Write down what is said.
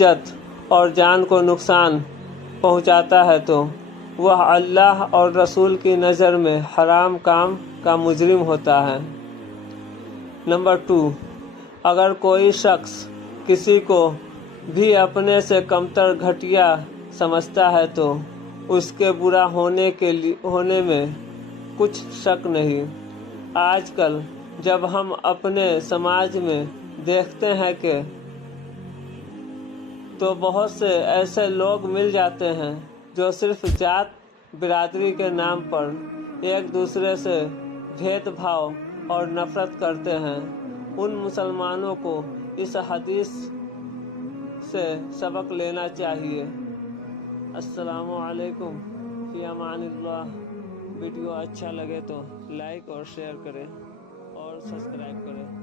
عزت اور جان کو نقصان پہنچاتا ہے تو وہ اللہ اور رسول کی نظر میں حرام کام کا مجرم ہوتا ہے۔ نمبر 2، اگر کوئی شخص کسی کو بھی اپنے سے کمتر گھٹیا سمجھتا ہے تو اس کے برا ہونے میں کچھ شک نہیں۔ آج کل جب ہم اپنے سماج میں دیکھتے ہیں کہ تو بہت سے ایسے لوگ مل جاتے ہیں جو صرف ذات برادری کے نام پر ایک دوسرے سے بھید بھاؤ اور نفرت کرتے ہیں۔ ان مسلمانوں کو اس حدیث سے سبق لینا چاہیے۔ السلام علیکم، فی امان اللہ۔ ویڈیو اچھا لگے تو لائک اور شیئر کریں اور سبسکرائب کریں۔